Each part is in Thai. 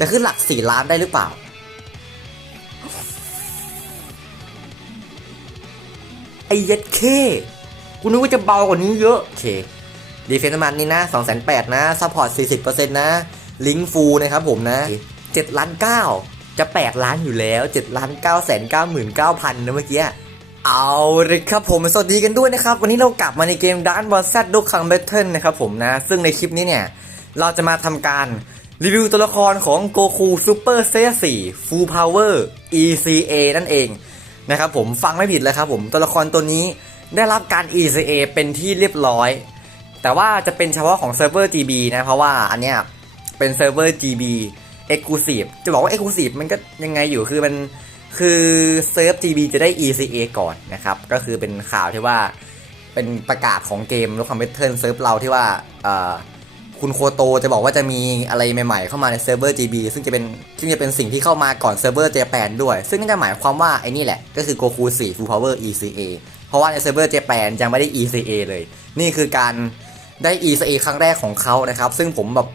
จะขึ้นหลักสี่ล้านได้หรือเปล่า ไอ้เย็ดเคกูนึกว่าจะเบากว่านี้เยอะ โอเค ดีเฟนต์มันนี่นะ2 8 0 0 0นะซัพพอร์ต 40%นะ ลิงฟูนะครับผมนะ7ล้าน9จะ 8 ล้านอยู่แล้ว7ล้าน9แสน99,000นะเมื่อกี้เอาเลยครับผมสวัสดีกันด้วยนะครับ วันนี้เรากลับมาในเกมด a r บอลแซดดูคังเบทเทิลนะครับผมนะ ซึ่งในคลิปนี้เนี่ย เราจะมาทำการ รีวิวตัวละครของโกคูซูเปอร์เซ4 Full Power ECA นั่นเองนะครับผมฟังไม่ผิดเลยครับผมตัวละครตัวนี้ได้รับการ ECA เป็นที่เรียบร้อย แต่ว่าจะเป็นเฉพาะของเซิร์ฟเวอร์ GB นะเพราะว่าอันเนี้ยเป็นเซิร์ฟเวอร์ GB Exclusive จะบอกว่า Exclusive มันก็ยังไงอยู่คือมันคือเซิร์ฟ GB จะได้ ECA ก่อนนะครับก็คือเป็นข่าวที่ว่าเป็นประกาศของเกมลูกคอมเพเทิร์นเซิร์ฟเราที่ว่าเอ่อ คุณโคโตจะบอกว่าจะมีอะไรใหม่ๆ เข้ามาในเซิร์ฟเวอร์ GB ซึ่งจะเป็นซึ่งจะเป็นสิ่งที่เข้ามาก่อนเซิร์ฟเวอร์เจแปนด้วย ซึ่งนั่นจะหมายความว่าไอ้นี่แหละ ก็คือโกคู4 Full Power ECA เพราะว่าในเซิร์ฟเวอร์เจแปนยังไม่ได้ ECA เลย นี่คือการได้ ECA ครั้งแรกของเขานะครับ ซึ่งผมแบบ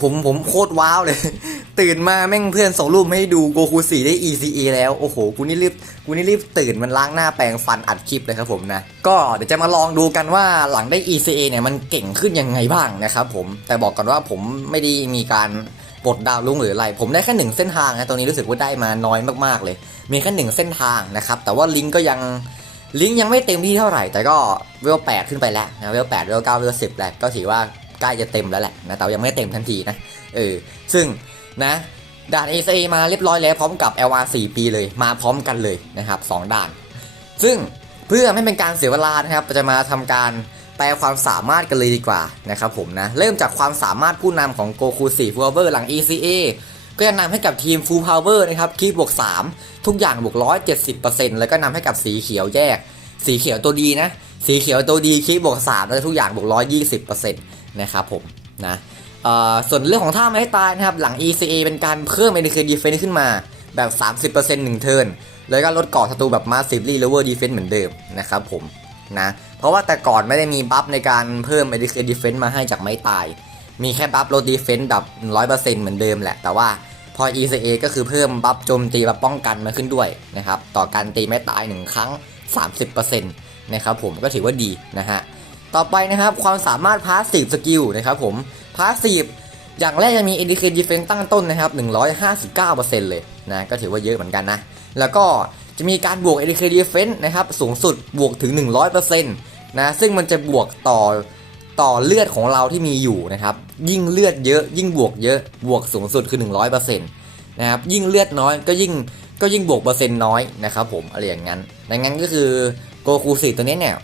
ผมผมโคตรว้าวเลย ตื่นมาแม่งเพื่อนส่งรูปมาให้ดูโกคู4ได้ ECA แล้ว โอ้โห กูนี่รีบ กูนี่รีบตื่นมันล้างหน้าแปรงฟันอัดคลิปเลยครับผมนะ ก็เดี๋ยวจะมาลองดูกันว่าหลังได้ ECA เนี่ยมันเก่งขึ้นยังไงบ้างนะครับผม แต่บอกก่อนว่าผมไม่ได้มีการปลดดาวลุ่งหรืออะไร ผมได้แค่หนึ่งเส้นทางนะตัวนี้รู้สึกว่าได้มาน้อยมากๆเลย มีแค่หนึ่งเส้นทางนะครับ แต่ว่าลิงก์ก็ยังลิงก์ยังไม่เต็มที่เท่าไหร่ แต่ก็เวลแปดขึ้นไปแล้วนะ เวลแปดเวลเก้าเวลสิบแล้วก็ถือว่าใกล้จะเต็มแล้วแหละนะ แต่ยังไม่เต็มทันทีนะ เออ ซึ่ง นะด่าน ACA มาเรียบร้อยแล้วพร้อมกับ LR 4 ปีเลยมาพร้อมกันเลยนะครับ 2 ด่าน ซึ่งเพื่อไม่เป็นการเสียเวลานะครับจะมาทำการแปลความสามารถกันเลยดีกว่านะครับผมนะเริ่มจากความสามารถผู้นำของ Goku 4 Full Power หลัง ECA ก็จะนำให้กับทีม Full Power นะครับคีบบวก 3 ทุกอย่างบวก 170%แล้วก็นำให้กับสีเขียวแยก สีเขียวตัวดีนะ สีเขียวตัวดีคีบบวก 3 แล้วทุกอย่างบวก 120%นะครับผมนะ ส่วนเรื่องของท่าไม้ตายนะครับ หลัง ECA เป็นการเพิ่ม ADK Defense ขึ้นมาแบบ 30%หนึ่งเทิร์นแล้วก็ลดกาะศัตรูแบบ Massively Lower Defense เหมือนเดิมนะครับผมนะเพราะว่าแต่ก่อนไม่ได้มีบัฟในการเพิ่ม ADK Defense มาให้จากไม้ตาย มีแค่บัฟลด Defense แบบ 100%เหมือนเดิมแหละ แต่ว่าพอ ECA ก็คือเพิ่มบัฟโจมตีแบบป้องกันมาขึ้นด้วยนะครับต่อการตีไม้ตาย1ครั้ง 30%นะครับผมก็ถือว่าดีนะฮะต่อไปนะครับความสามารถพาสซีฟสกิลนะครับผม พาสซีฟอย่างแรกจะมี i n d i c a t e Defense ตั้งต้นนะครับ 159%เลยนะก็ถือว่าเยอะเหมือนกันนะ แล้วก็จะมีการบวก i n d i c a t e Defense นะครับ สูงสุดบวกถึง 100%นะซึ่งมันจะบวกต่อต่อเลือดของเราที่มีอยู่นะครับ ยิ่งเลือดเยอะยิ่งบวกเยอะบวกสูงสุดคือ 100%นะครับยิ่งเลือดน้อยก็ยิ่งก็ยิ่งบวกเปอร์เซ็นต์น้อยนะครับผมอะไรอย่างนั้นดังนั้นก็คือโกคูสีตัวนี้เนี่ย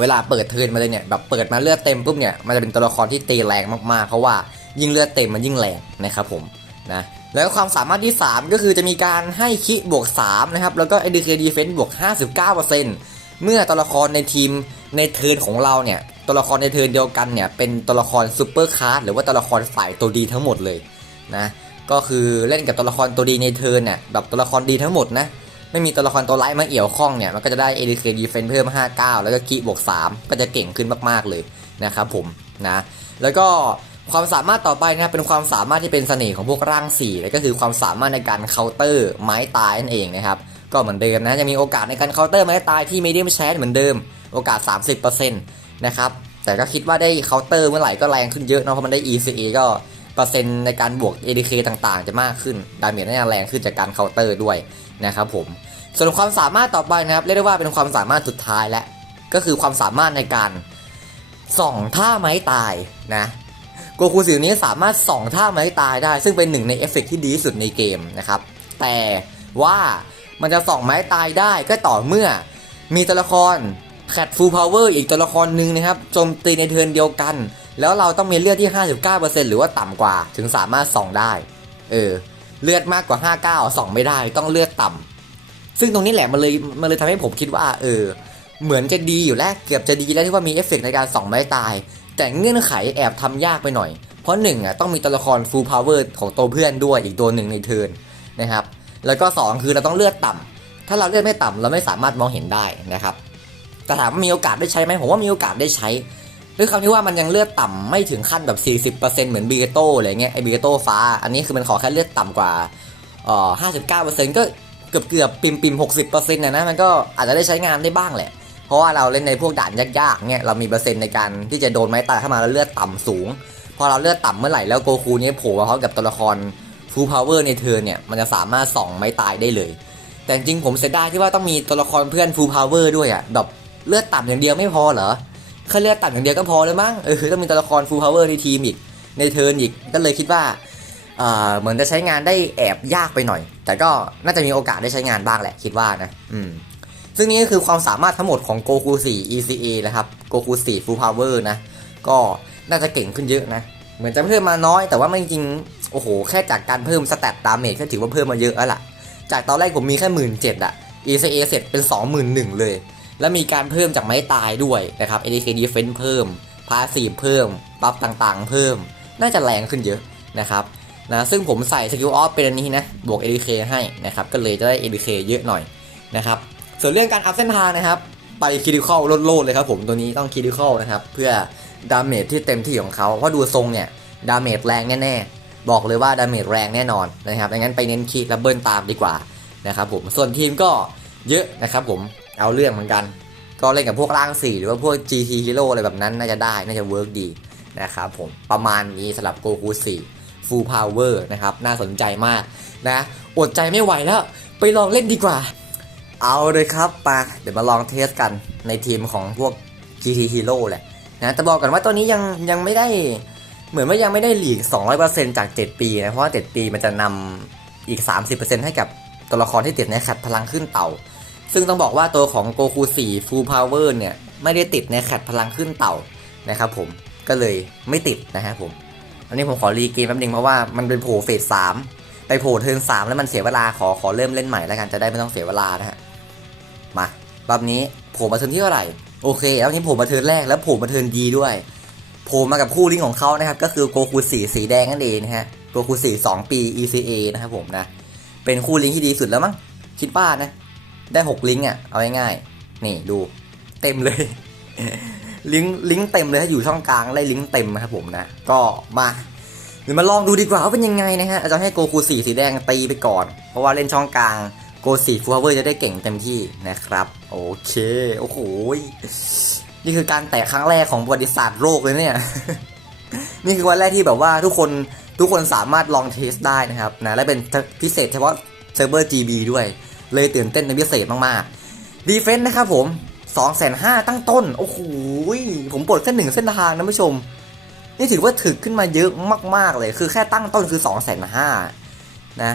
เวลาเปิดเทินมาเลยเนี่ยแบบเปิดมาเลือดเต็มปุ๊บเนี่ยมันจะเป็นตัวละครที่ตีแรงมากๆ เพราะว่ายิ่งเลือดเต็มมันยิ่งแรงนะครับผมนะแล้วความสามารถที่ 3 ก็คือจะมีการให้คิบวก3นะครับแล้วก็ ADK Defense บวก 59%เมื่อตัวละครในทีมในเทินของเราเนี่ยตัวละครในเทินเดียวกันเนี่ยเป็นตัวละครซูเปอร์คาร์หรือว่าตัวละครฝ่ายตัวดีทั้งหมดเลยนะก็คือเล่นกับตัวละครตัวดีในเทินเนี่ยแบบตัวละครดีทั้งหมดนะ ไม่มีตัวละครตัวร้ายมาเอี่ยวข้องเนี่ยมันก็จะได้ ADK Defense เพิ่ม 59 แล้วก็คีบวก 3 ก็จะเก่งขึ้นมากๆเลยนะครับผมนะแล้วก็ความสามารถต่อไปนะครับเป็นความสามารถที่เป็นเสน่ห์ของพวกร่าง4แล้วก็คือความสามารถในการเคาน์เตอร์ไม้ตายนั่นเองนะครับก็เหมือนเดิมนะจะมีโอกาสในการเคาน์เตอร์ไม้ตายที่ Medium Chance เหมือนเดิมโอกาส 30%นะครับแต่ก็คิดว่าได้เคาน์เตอร์เมื่อไหร่ก็แรงขึ้นเยอะเนาะเพราะมันได้ ECA ก็เปอร์เซ็นต์ในการบวก ADK ต่างๆ จะมากขึ้น ดาเมจน่าจะแรงขึ้นจากการเคาน์เตอร์ด้วย นะครับผมส่วนความสามารถต่อไปนะครับเรียกได้ว่าเป็นความสามารถสุดท้ายและก็คือความสามารถในการส่องท่าไม้ตายนะโกคูสิวนี้สามารถส่องท่าไม้ตายได้ ซึ่งเป็นหนึ่งในเอฟเฟกที่ดีที่สุดในเกมนะครับแต่ว่ามันจะส่องไม้ตายได้ก็ต่อเมื่อมีตัวละครแคทฟูลพาวเวอร์อีกตัวละครหนึ่งนะครับโจมตีในเทิร์นเดียวกัน แล้วเราต้องมีเลือดที่ 59%หรือว่าต่ำกว่า ถึงสามารถส่องได้ เออ เลือดมากกว่า 59ส่องไม่ได้ต้องเลือดต่ำซึ่งตรงนี้แหละมันเลยมันเลยทำให้ผมคิดว่า เออ เหมือนจะดีอยู่แล้วเกือบจะดีแล้วที่ว่ามีเอฟเฟกต์ในการส่องไม้ตาย แต่เงื่อนไขแอบทำยากไปหน่อย เพราะหนึ่งอะต้องมีตัวละครฟูลพาวเวอร์ของตัวเพื่อนด้วยอีกตัวหนึ่งในเทิร์นนะครับ แล้วก็สองคือเราต้องเลือดต่ำถ้าเราเลือดไม่ต่ำเราไม่สามารถมองเห็นได้นะครับแต่ถามว่ามีโอกาสได้ใช้ไหมผมว่ามีโอกาสได้ใช้ ด้วยคำที่ว่ามันยังเลือดต่ำไม่ถึงขั้นแบบ 40%เหมือนบีเกโตอะไรเงี้ยไอบีเกโตฟ้า อันนี้คือมันขอแค่เลือดต่ำกว่าเอ่อ59%ก็เกือบเกือบปิมปิม60%นะนะมันก็อาจจะได้ใช้งานได้บ้างแหละ เพราะว่าเราเล่นในพวกด่านยากๆเนี่ยเรามีเปอร์เซ็นต์ในการที่จะโดนไม้ตายเข้ามาแล้วเลือดต่ำสูง พอเราเลือดต่ำเมื่อไหร่แล้วโกคูเนี่ยโผล่มาพร้อมกับตัวละครฟูลพาวเวอร์ในเทิร์นเนี่ยมันจะสามารถส่องไม้ตายได้เลย แต่จริงๆผมเสียดายที่ว่าต้องมีตัวละครเพื่อนฟูลพาวเวอร์ด้วยอะ่ะแบบเลือดต่ำอย่างเดียวไม่พอเหรอ แค่เลือดต่ำอย่างเดียวก็พอเลยมั้งเออต้องมีตัวละครฟูลพาวเวอร์ในทีมอีกในเทิร์นอีกก็เลยคิดว่าอ่าเหมือนจะใช้งานได้แอบยากไปหน่อย แต่ก็น่าจะมีโอกาสได้ใช้งานบ้างแหละคิดว่านะอืมซึ่งนี่ก็คือความสามารถทั้งหมดของโกคู4 ECA นะครับโกคู4 Full Power นะ ก็น่าจะเก่งขึ้นเยอะนะ เหมือนจะเพิ่มมาน้อย แต่ว่าไม่จริงๆโอ้โห แค่จากการเพิ่มสแตตดาเมจก็ถือว่าเพิ่มมาเยอะแล้วล่ะ จากตอนแรกผมมีแค่หมื่นเจ็ดอะ ECA เสร็จเป็น 21,000 เลย แล้วมีการเพิ่มจากไม้ตายด้วยนะครับ ADK Defense เพิ่ม พาสีเพิ่ม บัฟต่างๆ เพิ่ม น่าจะแรงขึ้นเยอะนะครับนะซึ่งผมใส่สกิลออฟเป็นอันนี้นะ บวก ADK ให้นะครับ ก็เลยจะได้ ADK เยอะหน่อยนะครับ ส่วนเรื่องการอัพเส้นทางนะครับ ไปคิดิคอลโลดๆเลยครับผมตัวนี้ต้องคิดิคอลนะครับ เพื่อดาเมจที่เต็มที่ของเขา เพราะดูทรงเนี่ย ดาเมจแรงแน่ๆ บอกเลยว่าดาเมจแรงแน่นอนนะครับดังนั้นไปเน้นคีและเบิร์นตามดีกว่านะครับผม ส่วนทีมก็เยอะนะครับผม เอาเรื่องเหมือนกัน ก็เล่นกับพวกร่าง4หรือว่าพวก GT Hero อะไรแบบนั้นน่าจะได้ น่าจะเวิร์กดีนะครับผมประมาณนี้สำหรับโกคู4 Full Power นะครับ น่าสนใจมากนะ อดใจไม่ไหวแล้ว ไปลองเล่นดีกว่า เอาเลยครับมาเดี๋ยวมาลองเทสกันในทีมของพวก GT Hero แหละนะแต่บอกกันว่าตัวนี้ยังยังไม่ได้เหมือนว่ายังไม่ได้หลีก 200%จาก 7 ปีนะ เพราะว่า 7 ปีมันจะนำอีก 30%ให้กับตัวละครที่ติดในแคตพลังขึ้นเต่า ซึ่งต้องบอกว่าตัวของโกคู4 Full Power เนี่ย ไม่ได้ติดในแคตพลังขึ้นเต่านะครับผมก็เลยไม่ติดนะครับผมอันนี้ผมขอรีเกมแป๊บนึงเพราะว่ามันเป็นโผล่เฟสสามไปโผล่เทิร์นสามแล้วมันเสียเวลาขอขอเริ่มเล่นใหม่แล้วกันจะได้ไม่ต้องเสียเวลานะฮะมารอบนี้โผล่มาเทิร์นที่เท่าไหร่โอเคแล้วนี้โผล่มาเทิร์นแรกแล้วโผล่มาเทิร์นดีด้วยโผล่มากับคู่ลิงของเขานะครับก็คือโกคูสีสีแดงนั่นเองนะฮะโกคูสีสองปี ECA นะครับผมนะเป็นคู่ลิงที่ดีสุดแล้วมั้งคิดว่านะ ได้หกลิงก์อะเอาง่ายๆนี่ดูเต็มเลย ลิงก์ลิงก์เต็มเลยถ้าอยู่ช่องกลางได้ลิงก์เต็มนะครับผมนะ ก็มาเดี๋ยวมาลองดูดีกว่าว่าเป็นยังไงนะฮะอาจจะให้โกคูสีสีแดงตีไปก่อน เพราะว่าเล่นช่องกลางโกสีฟูเวอร์จะได้เก่งเต็มที่นะครับ โอเค โอ้โหนี่คือการแตะครั้งแรกของประวัติศาสตร์โลกเลยเนี่ย นี่คือวันแรกที่แบบว่าทุกคนทุกคนสามารถลองเทสได้นะครับนะและเป็นพิเศษเฉพาะเซิร์ฟเวอร์ GB ด้วย เลยตื่นเต้นเป็นพิเศษมากๆดีเฟนต์นะครับผม2 5 0 0 0ตั้งต้น โอ้โหผมปลดแค่หนึ่งเส้นทางนะผู้ชม นี่ถือว่าถึกขึ้นมาเยอะมากๆเลย คือแค่ตั้งต้นคือ2 5 0 0 0นห้านะ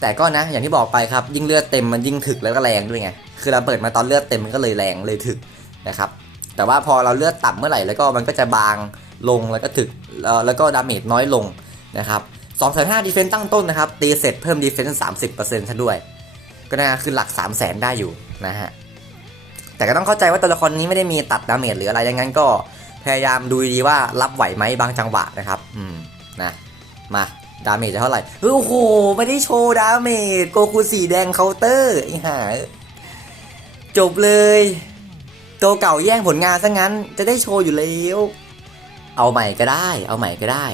แต่ก็นะอย่างที่บอกไปครับ ยิ่งเลือดเต็มมันยิ่งถึกแล้วก็แรงด้วยไง คือเราเปิดมาตอนเลือดเต็มมันก็เลยแรงเลยถึกนะครับ แต่ว่าพอเราเลือดต่ำเมื่อไหร่แล้วก็มันก็จะบางลงแล้วก็ถึกแล้วก็ดาเมจน้อยลงนะครับ2 5 0 0 0ดีเฟนต์ตั้งต้นนะครับตีเสร็จเพิ่มดีเฟนต์30%ซะด้วย ก็น่าคือหลัก 3 0 0 0 0 0ได้อยู่นะฮะ แต่ก็ต้องเข้าใจว่าตัวละครนี้ไม่ได้มีตัดดาเมจหรืออะไรอย่างนั้นก็พยายามดูดีว่ารับไหวไหมบางจังหวะนะครับ อืมนะ มาดาเมจจะเท่าไหร่เฮ้ยโอ้โห ไม่ได้โชว์ดาเมจโกคูสีแดงเคาน์เตอร์ไอ้ห่าจบเลย ตัวเก่าแย่งผลงานซะงั้น จะได้โชว์อยู่แล้ว เอาใหม่ก็ได้ เอาใหม่ก็ได้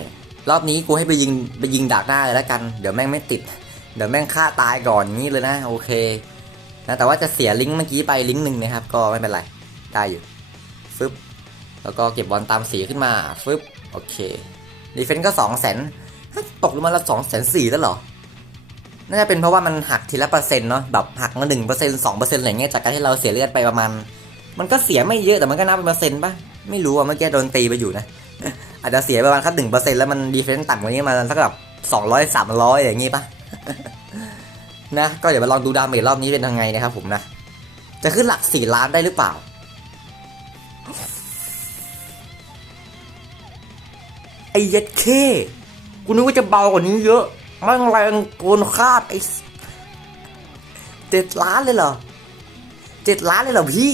รอบนี้กูให้ไปยิงไปยิงดักหน้าเลยแล้วกัน เดี๋ยวแม่งไม่ติด เดี๋ยวแม่งฆ่าตายก่อนงนี้เลยนะ โอเคนะแต่ว่าจะเสียลิงก์เมื่อกี้ไปลิงก์หนึ่งนะครับ ก็ไม่เป็นไร ได้อยู่ฟึบแล้วก็เก็บบอลตามสีขึ้นมาฟึบโอเคดีเฟนต์ก็สองแสนตกลงมาละสองแสนสี่แล้วเหรอน่าจะเป็นเพราะว่ามันหักทีละเปอร์เซ็นต์เนาะแบบหักมาหนึ่งเปอร์เซ็นต์สองเปอร์เซ็นต์อะไรเงี้ยจากการที่เราเสียเลือดไปประมาณ มันก็เสียไม่เยอะแต่มันก็นับเป็นเปอร์เซ็นต์ป่ะไม่รู้อะเมื่อกี้โดนตีไปอยู่นะอาจจะเสียประมาณแค่หนึ่งเปอร์เซ็นต์แล้วมันดีเฟนต์ต่ำกว่านี้มาสักแบบสองร้อยสามร้อยอย่างงี้ป่ะ นะ ก็เดี๋ยวมาลองดูดาเมจรอบนี้เป็นยังไงนะครับผมนะ จะขึ้นหลักสี่ล้านได้หรือเปล่า ไอ้เย็ดเคกูนึกว่าจะเบากว่านี้เยอะมันแรงเกินคาดไอ้เจ็ดล้านเลยเหรอเจ็ดล้านเลยเหรอพี่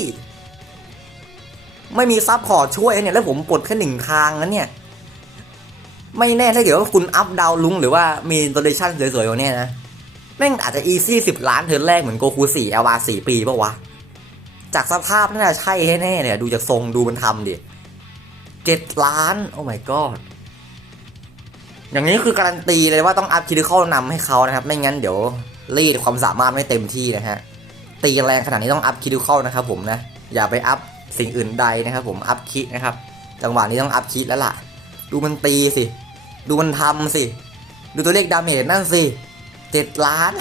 ไม่มีซับพอร์ช่วยเนี่ย แล้วผมปลดแค่หนึ่งทางนั้นเนี่ย ไม่แน่ถ้าเกิดว่าคุณอัพดาวลุงหรือว่ามีโดเรชั่นสวยๆกว่างนี้นะแม่งอาจจะอีซี่สิบล้านเทิร์นแรกเหมือนโกคูสี่เอวาสี่ปีปะวะ จากสภาพน่าจะใช่แน่ๆเนี่ยดูจากทรงดูมันทำดิเจ็ดล้าน โอ้ my god อย่างนี้คือการันตีเลยว่าต้องอัพคิดเข้านำให้เขานะครับ ไม่งั้นเดี๋ยวรีดความสามารถไม่เต็มที่นะฮะ ตีแรงขนาดนี้ต้องอัพคิดเข้านะครับผมนะ อย่าไปอัพสิ่งอื่นใดนะครับผมอัพคิดนะครับ จังหวะนี้ต้องอัพคิดแล้วล่ะ ดูมันตีสิ ดูมันทำสิ ดูตัวเลขดาเมจนั่นสิเจ็ดล้าน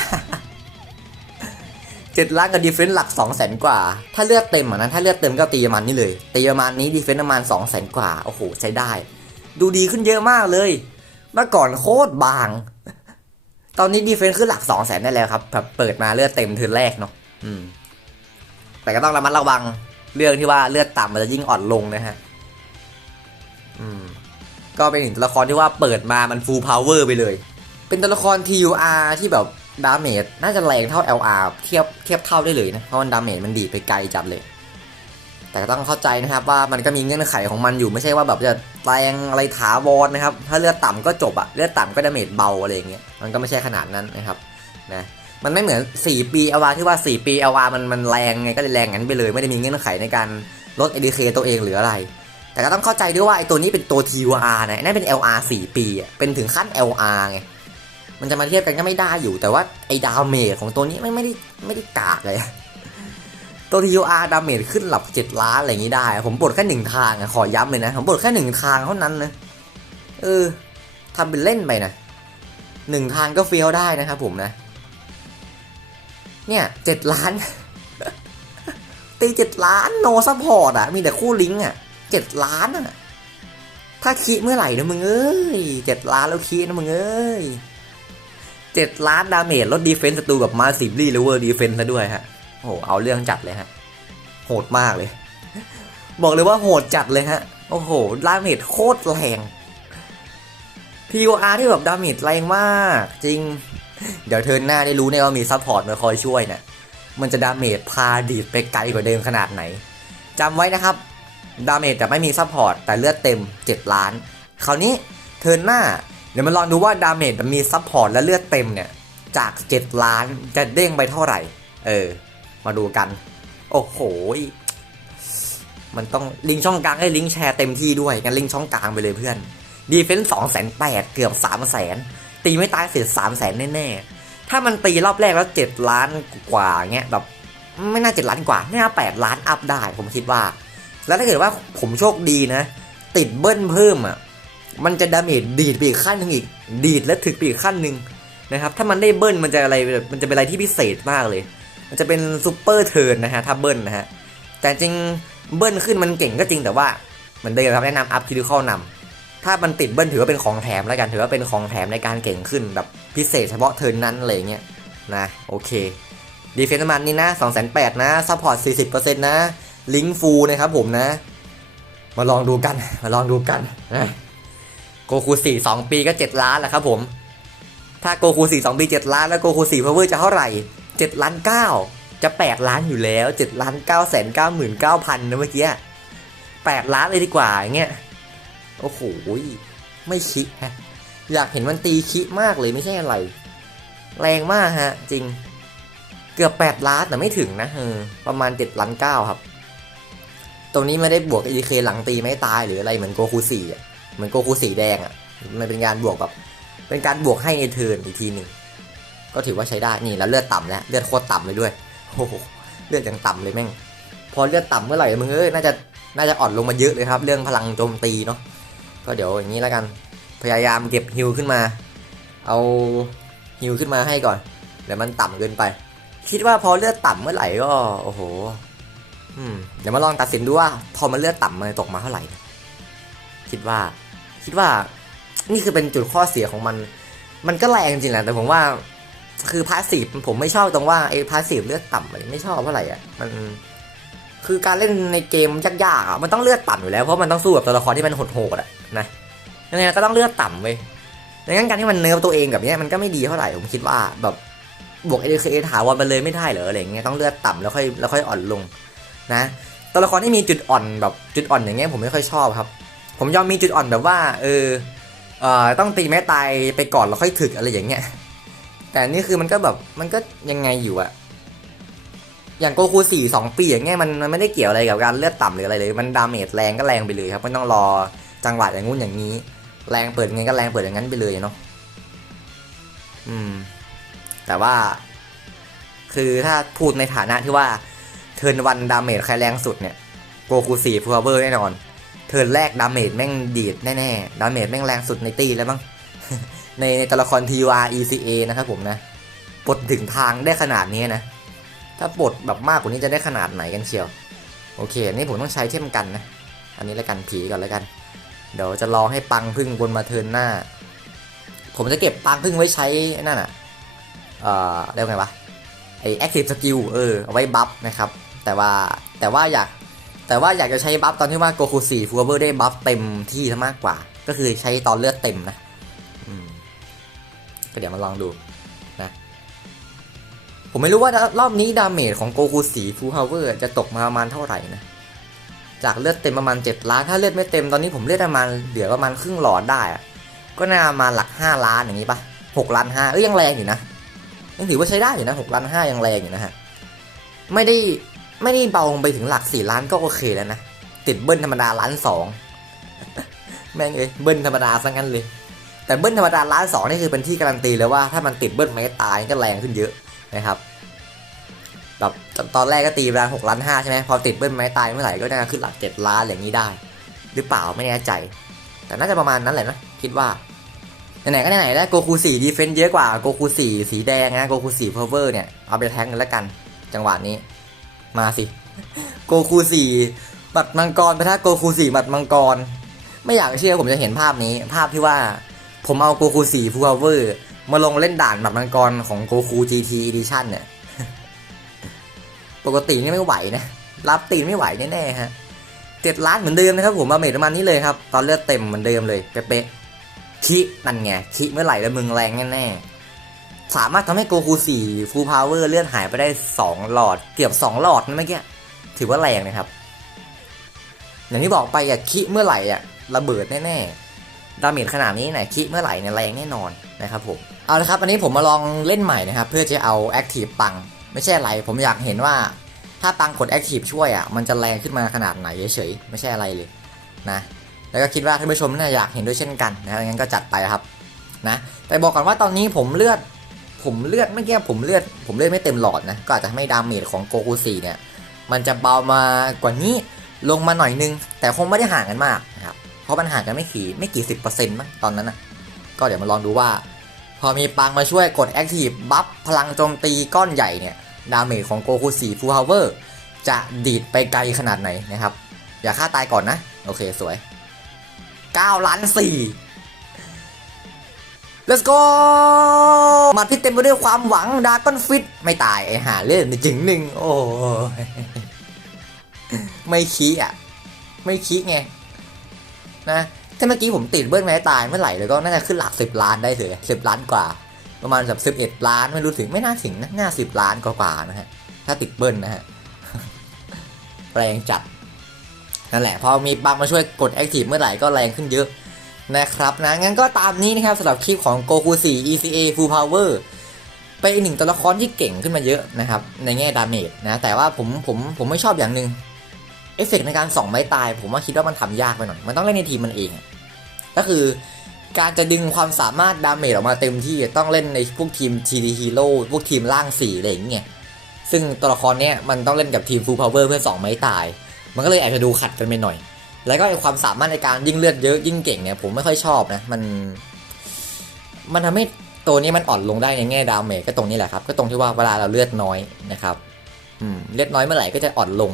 เจ็ดล้านกับดีเฟนซ์หลักสองแสนกว่า ถ้าเลือดเต็มอะนะถ้าเลือดเต็มก็ตีประมาณนี้เลยตีประมาณนี้ดีเฟนซ์ประมาณสองแสนกว่า โอ้โห ใช้ได้ ดูดีขึ้นเยอะมากเลย เมื่อก่อนโคตรบาง ตอนนี้ดีเฟนซ์ขึ้นหลักสองแสนได้แล้วครับแบบเปิดมาเลือดเต็มเทิร์นแรกเนาะอืม แต่ก็ต้องระมัดระวังเรื่องที่ว่าเลือดต่ำมันจะยิ่งอ่อนลงนะฮะ อืม ก็เป็นหนึ่งตัวละครที่ว่าเปิดมามัน full power ไปเลย เป็นตัวละคร TUR ที่แบบดาเมจน่าจะแรงเท่า LR เทียบเทียบเท่าได้เลยนะ เพราะมันดาเมจมันดีไปไกลจัดเลย แต่ก็ต้องเข้าใจนะครับว่ามันก็มีเงื่อนไขของมันอยู่ไม่ใช่ว่าแบบจะแรงอะไรถาวรนะครับ ถ้าเลือดต่ำก็จบอะเลือดต่ำก็ดาเมจเบาอะไรอย่างเงี้ยมันก็ไม่ใช่ขนาดนั้นนะครับนะมันไม่เหมือน 4 ปี LR ที่ว่า 4 ปี LR มันมันแรงไงก็เลยแรงงั้นไปเลย ไม่ได้มีเงื่อนไขในการลด ADK ตัวเองหรืออะไร แต่ก็ต้องเข้าใจด้วยว่าไอ้ตัวนี้เป็นตัว TUR นะนั่นเป็น LR 4 ปีอะเป็นถึงขั้น LR ไงมันจะมาเทียบกันก็ไม่ได้อยู่ แต่ว่าไอ้ดาเมจของตัวนี้ไม่ไม่ได้ไม่ได้กากเลยตัว TUR ดาเมจขึ้นหลับ7ล้านอะไรอย่างนี้ได้ ผมบดแค่หนึ่งทางขอย้ำเลยนะ ผมบดแค่หนึ่งทางเท่านั้นนะเออทำเป็นเล่นไปนะหนึ่งทางก็เฟี้ยวได้นะครับผมนะ เนี่ยเจ็ดล้าน ตีเจ็ดล้านโนซัพพอร์ตอะมีแต่คู่ลิงก์อะ เจ็ดล้านอะถ้าคีเมื่อไหร่นะมึงเอ้ยเจ็ดล้านแล้วคีนะมึงเอ้ยเจ็ดล้านดาเมจลดดีเฟนส์ศัตรูกับมาสิบลี่เลเวอร์ดีเฟนส์ซะด้วยฮะโอ้โหเอาเรื่องจัดเลยฮะ โหดมากเลย บอกเลยว่าโหดจัดเลยฮะ โอ้โหดาเมจโคตรแรง POR ที่แบบดาเมจแรงมาก จริง เดี๋ยวเทิร์นหน้าได้รู้แน่ว่ามีซัพพอร์ตมาคอยช่วยเนี่ยมันจะดาเมจพาดีดไปไกลกว่าเดิมขนาดไหนจำไว้นะครับ ดาเมจจะไม่มีซัพพอร์ตแต่เลือดเต็ม 7 ล้าน คราวนี้เทิร์นหน้า เดี๋ยวมาลองดูว่าดาเมจมันมีซัพพอร์ตและเลือดเต็มเนี่ย จาก 7 ล้านจะเด้งไปเท่าไหร่ เออ มาดูกัน โอ้โห มันต้องลิงช่องกลางให้ลิงแชร์เต็มที่ด้วยงั้นลิงช่องกลางไปเลยเพื่อนดีเฟนส์สองแสนแปดเกือบสามแสนตีไม่ตายเสียสามแสนแน่ๆ ถ้ามันตีรอบแรกแล้วเจ็ดล้านกว่าเงี้ยแบบไม่น่าเจ็ดล้านกว่า น่าแปดล้านอัพได้ผมคิดว่า แล้วถ้าเกิดว่าผมโชคดีนะ ติดเบิ้ลเพิ่มอะมันจะดาเมจดีดไปอีกขั้นหนึ่งอีก ดีดและถึกไปอีกขั้นหนึ่งนะครับ ถ้ามันได้เบิ้ลมันจะอะไรมันจะเป็นอะไรที่พิเศษมากเลย มันจะเป็นซูเปอร์เทิร์นนะฮะถ้าเบิ้ลนะฮะแต่จริงเบิ้ลขึ้นมันเก่งก็จริงแต่ว่าเหมือนเดิมครับแนะนำอัพคิวเข้านำถ้ามันติดเบิ้ลถือว่าเป็นของแถมแล้วกันถือว่าเป็นของแถมในการเก่งขึ้นแบบพิเศษเฉพาะเทิร์นนั้นอะไรเงี้ยนะโอเคดีเฟนต์มันนี่นะ2 8 0 0 0นะซัพพอร์ต40%นะ ลิงก์ฟูนะครับผมนะ มาลองดูกัน มาลองดูกันนะโกคูสี่สองปีก็7ล้านแหละครับผม ถ้าโกคูสี่สองปี7ล้าน แล้วโกคูสี่พาวเวอร์จะเท่าไหร่7ล้าน9จะ8ล้านอยู่แล้ว7ล้าน9แสน9หมื่น9พันนะเมื่อกี้8ล้านเลยดีกว่าอย่างเงี้ยโอ้โหไม่คิดฮะอยากเห็นมันตีคิมากเลยไม่ใช่อะไร แรงมากฮะ จริง เกือบ8ล้านแต่ไม่ถึงนะเออประมาณ7ล้าน9ครับ ตรงนี้ไม่ได้บวก EK หลังตีไม่ตายหรืออะไรเหมือนโกคูสี่อะเหมือนโกคูสีแดงอะมันเป็นการบวกแบบ เป็นการบวกให้ในเทิร์นอีกทีหนึ่งก็ถือว่าใช้ได้นี่แล้วเลือดต่ำแล้วเลือดโคตรต่ำเลยด้วยโอ้โหเลือดยังต่ำเลยแม่ง พอเลือดต่ำเมื่อไหร่มึงเอ้ยน่าจะน่าจะอ่อนลงมาเยอะเลยครับ เรื่องพลังโจมตีเนาะก็เดี๋ยวอย่างนี้แล้วกันพยายามเก็บฮิลขึ้นมา เอาฮิลขึ้นมาให้ก่อนเดี๋ยวมันต่ำเกินไป คิดว่าพอเลือดต่ำเมื่อไหร่ก็โอ้โห เดี๋ยวมาลองตัดสินดูว่าพอมันเลือดต่ำมันตกมาเท่าไหร่ คิดว่า คิดว่า นี่คือเป็นจุดข้อเสียของมัน มันก็แรงจริงแหละแต่ผมว่า คือพาสซีฟผมไม่ชอบตรงว่าไอ้พาสซีฟเลือดต่ำมันไม่ชอบเท่าไหร่อะมัน คือการเล่นในเกมยากๆอะมันต้องเลือดต่ำอยู่แล้วเพราะมันต้องสู้กับตัวละครที่มันโหดๆอะนะยังไงก็ต้องเลือดต่ำเว้ยดังนั้นการที่มันเนิร์ฟตัวเองแบบนี้มันก็ไม่ดีเท่าไหร่ผมคิดว่าแบบบวก ADK ถาวรไปเลยไม่ได้เหรออะไรเงี้ยต้องเลือดต่ำแล้วค่อยแล้วค่อยอ่อนลง นะตัวละครที่มีจุดอ่อนแบบจุดอ่อนอย่างเงี้ยผมไม่ค่อยชอบครับ ผมยอมมีจุดอ่อนแบบว่าเออเอ่อต้องตีแม้ตายไปก่อนแล้วค่อยถึกอะไรอย่างเงี้ยแต่นี่คือมันก็แบบมันก็ยังไงอยู่อะอย่างโกคูสี่สองปีอย่างเงี้ยมันมันไม่ได้เกี่ยวอะไรกับการเลือดต่ำหรืออะไรเลย มันดาเมจแรงก็แรงไปเลยครับไม่ต้องรอจังหวะอย่างงู้นอย่างนี้ แรงเปิดไงก็แรงเปิดอย่างนั้นไปเลยเนาะอืม แต่ว่า คือถ้าพูดในฐานะที่ว่า เทิร์นวันดาเมจใครแรงสุดเนี่ยโกคูสี่ฟูเวอร์แน่นอน เทิร์นแรกดาเมจแม่งดีดแน่ๆ ดาเมจแม่งแรงสุดในตีแล้วมั้ง ในในตัวละคร TUR ECA นะครับผมนะปลดถึงทางได้ขนาดนี้นะ ถ้าปลดแบบมากกว่านี้จะได้ขนาดไหนกันเชียว โอเค นี่ผมต้องใช้เช่นกันนะ อันนี้แล้วกันผีก่อนแล้วกัน เดี๋ยวจะรอให้ปังพึ่งบนมาเทิร์นหน้า ผมจะเก็บปังพึ่งไว้ใช้นั่นอะ เอ่อเรียกว่าไงวะ ไอ active skill เออ เอาไว้บัฟนะครับ แต่ว่าแต่ว่าอยากแต่ว่าอยากจะใช้บัฟตอนที่ว่าโกคูสี่ฟูเบอร์ได้บัฟเต็มที่ซะมากกว่า ก็คือใช้ตอนเลือดเต็มนะก็เดี๋ยวมาลองดูนะผมไม่รู้ว่ารอบนี้ดาเมจของโกคูสี่ฟูเวอร์จะตกมาประมาณเท่าไหร่นะ จากเลือดเต็มประมาณ 7 ล้าน ถ้าเลือดไม่เต็มตอนนี้ผมเลือดประมาณเหลือประมาณครึ่งหลอดได้อะก็น่ามาหลัก 5 ล้านอย่างนี้ปะ6ล้าน5เอ้ยยังแรงอยู่นะยังถือว่าใช้ได้อยู่นะ6ล้าน5ยังแรงอยู่นะฮะไม่ได้ ไม่ได้เบาลงไปถึงหลัก4ล้านก็โอเคแล้วนะ ติดเบิ้ลธรรมดาล้านสองแม่งเอ้ยเบิ้ลธรรมดาซะงั้นเลย แต่เบิ้ลธรรมดาล้านสองนี่คือเป็นที่การันตีเลยว่าถ้ามันติดเบิ้ลไม่ตายก็แรงขึ้นเยอะนะครับแบบตอนแรกก็ตีไปหกล้านห้าใช่ไหมพอติดเบิ้ลไม้ตายเมื่อไหร่ก็จะขึ้นหลักเจ็ดล้านอย่างนี้ได้ หรือเปล่าไม่แน่ใจ แต่น่าจะประมาณนั้นแหละนะคิดว่าไหนๆก็ไหนๆแล้วโกคูสี่ดีเฟนต์เยอะกว่าโกคูสี่สีแดงนะโกคูสี่เพอร์เวอร์เนี่ยเอาไปแทงกันแล้วกัน จังหวะนี้ มาสิ โกคูสี่บัตรมังกรไปถ้าโกคูสี่บัตรมังกร ไม่อยากเชื่อผมจะเห็นภาพนี้ ภาพที่ว่าผมเอาโกคูสี่ฟูเวอร์มาลงเล่นด่านบัตรมังกรของโกคู GT Edition เนี่ยปกตินี่ไม่ไหวนะ รับตีนไม่ไหวแน่ๆฮะเจ็ดล้านเหมือนเดิมนะครับผมมาเมทประมาณนี้เลยครับ ตอนเลือดเต็มเหมือนเดิมเลยเป๊ะๆคินั่นไงคิเมื่อไหร่แล้วมึงแรงแน่ๆ สามารถทำให้โกคูสี่ฟูลพาวเวอร์เลือดหายไปได้ 2 หลอด เกือบ 2 หลอดนะเมื่อกี้ ถือว่าแรงนะครับ อย่างที่บอกไปอะคิเมื่อไหร่อะระเบิดแน่ๆ ดาเมจขนาดนี้เนี่ยคิเมื่อไหร่เนี่ยแรงแน่นอนนะครับผม เอาละครับ อันนี้ผมมาลองเล่นใหม่นะครับ เพื่อจะเอาแอคทีฟปัง ไม่ใช่อะไร ผมอยากเห็นว่าถ้าปังกดแอคทีฟช่วยอะมันจะแรงขึ้นมาขนาดไหนเฉยๆไม่ใช่อะไรเลยนะแล้วก็คิดว่าท่านผู้ชมน่าอยากเห็นด้วยเช่นกันนะงั้นก็จัดไปครับนะแต่บอกก่อนว่าตอนนี้ผมเลือด ผมเลือดเมื่อกี้ผมเลือดผมเลือดไม่เต็มหลอดนะ ก็อาจจะทำให้ดาเมจของโกคูซีเนี่ย มันจะเบามากว่านี้ลงมาหน่อยนึง แต่คงไม่ได้ห่างกันมากนะครับ เพราะมันห่างกันไม่กี่ไม่กี่สิบเปอร์เซ็นต์มั้งตอนนั้นนะก็เดี๋ยวมาลองดูว่า พอมีปังมาช่วยกด Active บัฟพลังโจมตีก้อนใหญ่เนี่ย ดาเมจของโกคู4 Full Power จะดีดไปไกลขนาดไหนนะครับ อย่าฆ่าตายก่อนนะ โอเคสวย9ล้าน4 let's go มาที่เต็มไปด้วยความหวังดาก้อนฟิต ไม่ตายไอหาเล่นจริงหนึ่งโอ้ยไม่ขี้อะ ไม่ขี้ไง นะถ้าเมื่อกี้ผมติดเบิ้ลไม้ตายเมื่อไหร่เลยก็น่าจะขึ้นหลักสิบล้านได้เลยสิบล้านกว่า ประมาณแบบสิบเอ็ดล้านไม่รู้ถึงไม่น่าถึงนะน่าสิบล้านกว่าๆนะฮะถ้าติดเบิ้ลนะฮะแรงจัดนั่นแหละพอมีปังมาช่วยกดแอคทีฟเมื่อไหร่ก็แรงขึ้นเยอะ นะครับนะงั้นก็ตามนี้นะครับสำหรับคลิปของ Goku 4 ECA Full Power เป็นหนึ่งตัวละครที่เก่งขึ้นมาเยอะนะครับ ในแง่ดาเมจนะแต่ว่าผมผมผมไม่ชอบอย่างหนึ่งเอฟเฟกในการส่องไม้ตาย ผมว่าคิดว่ามันทำยากไปหน่อย มันต้องเล่นในทีมมันเอง ก็คือการจะดึงความสามารถดาเมจออกมาเต็มที่ต้องเล่นในพวกทีม TD Hero พวกทีมล่างสี่อะไรอย่างเงี้ยซึ่งตัวละครเนี้ยมันต้องเล่นกับทีม Full Power เพื่อส่องไม้ตาย มันก็เลยอาจจะดูขัดกันไปหน่อย แล้วก็ไอความสามารถในการยิ่งเลือดเยอะยิ่งเก่งเนี่ยผมไม่ค่อยชอบนะมัน มันทำให้ตัวนี้มันอ่อนลงได้ในแง่ดาเมจก็ตรงนี้แหละครับ ก็ตรงที่ว่าเวลาเราเลือดน้อยนะครับอืมเลือดน้อยเมื่อไหร่ก็จะอ่อนลง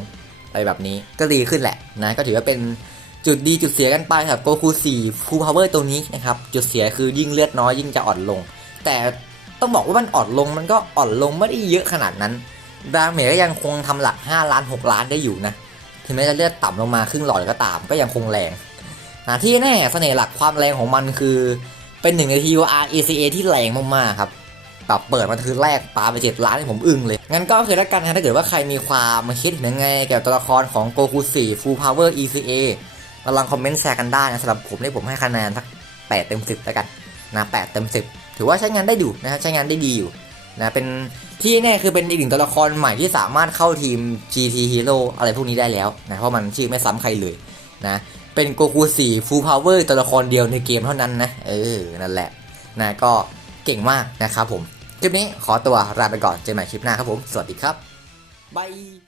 อะไรแบบนี้ก็ดีขึ้นแหละนะก็ถือว่าเป็นจุดดีจุดเสียกันไปครับโกคู4 Full Power ตัวนี้นะครับจุดเสียคือยิ่งเลือดน้อยยิ่งจะอ่อนลง แต่ต้องบอกว่ามันอ่อนลงมันก็อ่อนลงไม่ได้เยอะขนาดนั้นดาเมจก็ยังคงทำหลัก 5 ล้าน 6 ล้านได้อยู่นะ แม้จะเลือดต่ำลงมาครึ่งหลอดก็ตามก็ยังคงแรงนะที่แน่เสน่ห์หลักความแรงของมันคือ เป็นหนึ่งใน TOR ECA ที่แรงมากๆครับแบบเปิดมาคือแรกปาไปเจ็ดล้านนี่ผมอึ้งเลย งั้นก็คือแล้วกันนะถ้าเกิดว่าใครมีความมาคิดเห็นยังไงเกี่ยวกับตัวละครของ Goku 4 Full Power ECA มาลองคอมเมนต์แชร์กันได้นะสำหรับผมนี่ผมให้คะแนนสัก8เต็ม10แล้วกันนะ8เต็ม10ถือว่าใช้งานได้อยู่นะครับใช้งานได้ดีอยู่นะเป็น ที่แน่คือเป็นอีกหนึ่งตัวละครใหม่ที่สามารถเข้าทีม GT Hero อะไรพวกนี้ได้แล้วนะเพราะมันชื่อไม่ซ้ำใครเลยนะเป็นโกคูสีฟูลพาวเวอร์ตัวละครเดียวในเกมเท่านั้นนะเออนั่นแหละนะก็เก่งมากนะครับผม คลิปนี้ขอตัวลาไปก่อนเจอกันใหม่คลิปหน้าครับผม สวัสดีครับบาย